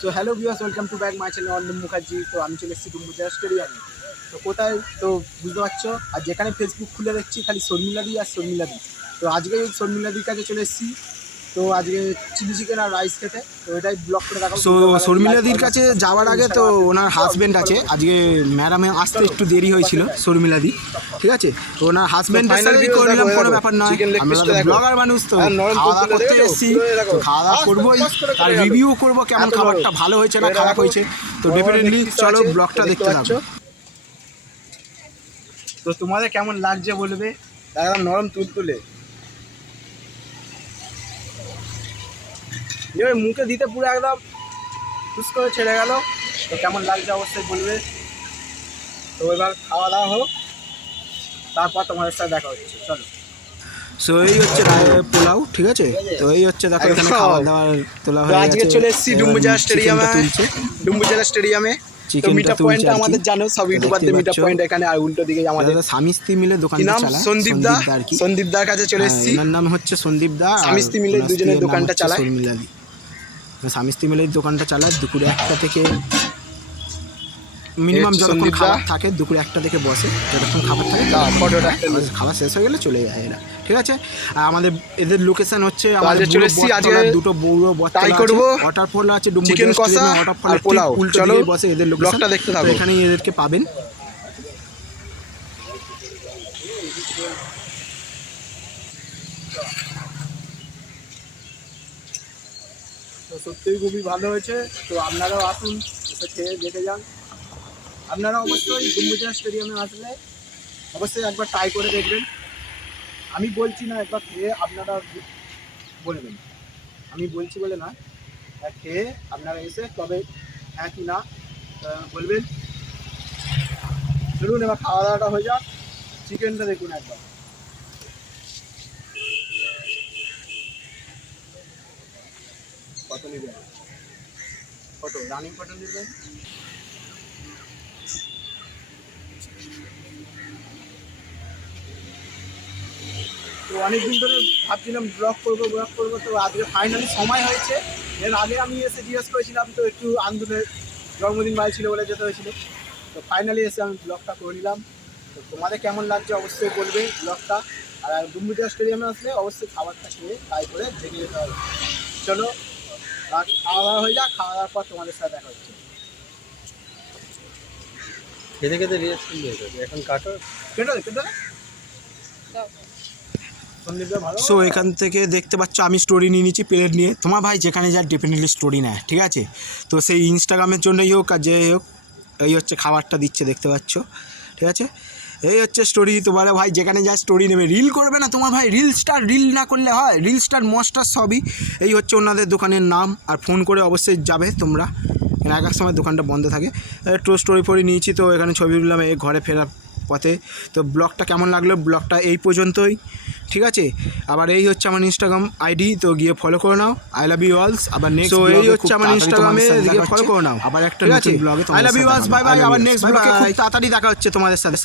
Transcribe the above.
So hello viewers, welcome to back my channel Arnab Mukherjee. তো আমি চলে এসেছি ডুমুরজলা স্টেডিয়ামে। তো কোথায় তো বুঝতে পারছো, আর যেখানে ফেসবুক খুলে দেখছি খালি শর্মিলাদি আর শর্মিলাদি। তো আজকে শর্মিলাদির কাছে চলে এসেছি। তো আজকে চিলি চিকেন আর রাইস খেতে, তো এটাই ব্লগ করে দেখাবো। সো শর্মিলাদির কাছে যাওয়ার আগে তো ওনার হাজব্যান্ড আছে, আজকে ম্যাডামে আসতে একটু দেরি হয়েছিল শর্মিলাদি, ঠিক আছে। তো ওনার হাজব্যান্ডের সাথে করে নিলাম, কোনো ব্যাপার নয়, আমরা ব্লগার মানুষ তো খাওয়া দাওয়া করতে এসেছি। তো খাওয়া দাওয়া করবোই, আর রিভিউ করবো কেমন খাবারটা ভালো হয়েছে না খারাপ হয়েছে। তো ডেফিনেটলি চলো ব্লগটা দেখতে থাকো। তো তোমাদের কেমন লাগছে বলবে, একদম নরম তুলতুলে, এবার মুখে দিতে পুরো একদম ফুস করে ছেড়ে গেল। তো কেমন লাগছে অবশ্যই বলবে। তো এবার খাওয়া দাওয়া হোক, তারপর তোমাদের সাথে দেখা হচ্ছে, চলো। সো এই হচ্ছে পোলাও, ঠিক আছে। তো এই হচ্ছে দেখো এখানে খাওয়া দাওয়ার তোলা হয়ে গেছে। আজকে চলে এসেছি ডুমুরজলা স্টেডিয়ামে। ডুমুরজলা স্টেডিয়ামে তো মিটা পয়েন্ট আমাদের জানো, সব ইউটিউবারদের মিটা পয়েন্ট এখানে, আর উল্টো দিকে আমাদের স্বামী স্ত্রী মিলে দোকানটা চালায়। সন্দীপ দার কাছে চলে এসেছি। এনার নাম হচ্ছে সন্দীপ দা, স্বামী স্ত্রী মিলে দুজনের দোকানটা চালায়। শর্মিলাদি স্বামী স্ত্রী মিলে দোকানটা চালায়। দুপুরে 1টা থেকে মিনিমাম যতক্ষণ খাবার থাকে, দুপুরে 1টা থেকে বসে, যতক্ষণ খাবার থাকে খাবার শেষ হয়ে গেলে চলে যায় এরা, ঠিক আছে। আর আমাদের এদের লোকেশন হচ্ছে আমাদের দুটো বড় ওয়াটারফল আছে, ওয়াটারফল উল্টো দিকে বসে এদের লোকেশন। তো এখানেই এদেরকে পাবেন। তো সত্যিই খুবই ভালো হয়েছে। তো আপনারাও আসুন, এসে খেয়ে দেখে যান। আপনারা অবশ্যই ডুমুরজলা স্টেডিয়ামে আসলে অবশ্যই একবার ট্রাই করে দেখবেন। আমি বলছি না, একবার খেয়ে আপনারা বলবেন, আমি বলছি বলে না, খেয়ে আপনারা এসে তবে হ্যাঁ কি না বলবেন। চলুন এবার খাওয়া দাওয়াটা হয়ে যাক। চিকেনটা দেখুন একবার, কত নেবেন, কত রানিং কত নেবেন। তো অনেকদিন ধরে ভাবছিলাম ব্লগ করবো, তো আজকে ফাইনালি সময় হয়েছে। এর আগে আমি এসে জিজ্ঞেস করেছিলাম, তো একটু আন্দোলনের জন্মদিন বাড়ি ছিল বলে যেতে হয়েছিল। তো ফাইনালি এসে আমি ব্লগটা করে নিলাম। তো তোমাদের কেমন লাগছে অবশ্যই বলবে ব্লগটা। আর ডুমুরজলা স্টেডিয়ামে আসলে অবশ্যই খাবারটা খেয়ে ট্রাই করে দেখে যেতে হবে। চলো খাওয়া দাওয়া হয়ে যাক, খাওয়া দাওয়ার পর তোমাদের সাথে দেখা হচ্ছে। খেতে খেতে রিয়াকশন দিয়ে যাবে, এখন কাটো কেটে সো এখান থেকে দেখতে পাচ্ছ আমি স্টোরি নিয়ে নিচ্ছি প্লেট নিয়ে। তোমার ভাই যেখানে যায় ডেফিনেটলি স্টোরি নেয়, ঠিক আছে। তো সেই ইনস্টাগ্রামের জন্যই হোক আর যে হোক, এই হচ্ছে খাবারটা দিচ্ছে দেখতে পাচ্ছ, ঠিক আছে। এই হচ্ছে স্টোরি। তোমার ভাই যেখানে যায় স্টোরি নেবে, রিল করবে না তোমার ভাই, রিল না করলে হয়, রিল স্টার মস্টার সবই। এই হচ্ছে ওনাদের দোকানের নাম। আর ফোন করে অবশ্যই যাবে তোমরা, একার সময় দোকানটা বন্ধ থাকে। একটু স্টোরি ফোরি নিয়েছি, তো এখানে ছবি তুললাম এই ঘরে ফেরার পথে। তো ব্লগটা কেমন লাগলো, ব্লগটা এই পর্যন্তই, ঠিক আছে। আবার এই হচ্ছে আমার ইনস্টাগ্রাম আইডি, তো গিয়ে ফলো করে নাও। আই লাভ ইউ অলস। আবার নেক্সট, তো এই হচ্ছে আমার ইনস্টাগ্রামে, গিয়ে ফলো করে নাও। আবার একটা নতুন ব্লগে আই লাভ ইউ অলস, বাই বাই। আবার নেক্সট ব্লগে খুব তাড়াতাড়ি দেখা হচ্ছে তোমাদের সাথে।